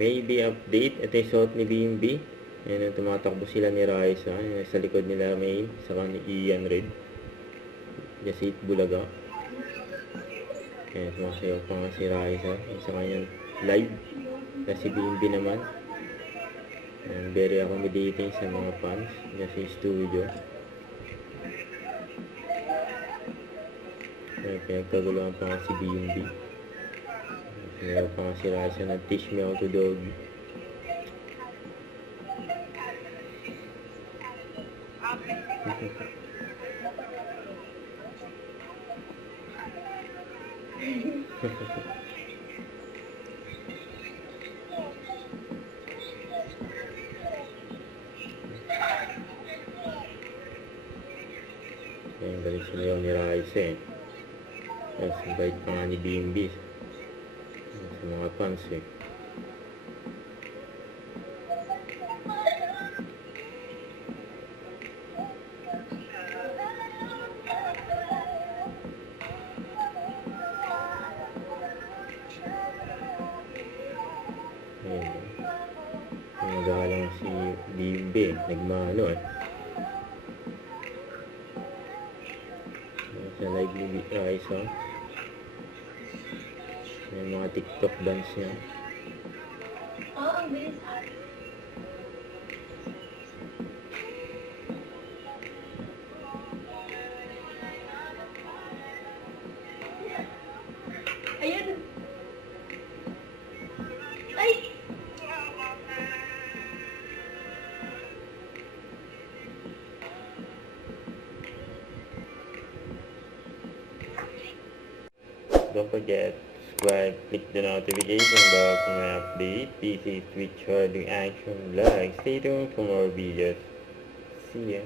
Maybe update. Ito yung suot ni BMB. Ayan, tumatakbo sila ni Raisa. Ayan, sa likod nila May, saka ni Ian Red. Jasit Bulaga. Ayan, sumasayaw pa nga si Raisa. Sa kanyang live. Kasi si BMB naman. Ayan, very accommodating sa mga fans. Kasi studio. Ayan, pinagkaguluhan pa nga si BMB. Meron pa nga si Raisa na teach me how to dog. Ayan, galing sinayaw ni Raisa eh. Tapos invite pa nga ni BMB sa mga fans eh. Ayan. Nagalang si BMB eh. Nagmano eh. Sa live ni Raisa. May mga TikTok dance niya. Oo, ang bilis. Ayun. Ay! Don't forget, subscribe, click the notification bell for my update. This is Twitch Holding Action Vlog. Stay tuned for more videos. See ya.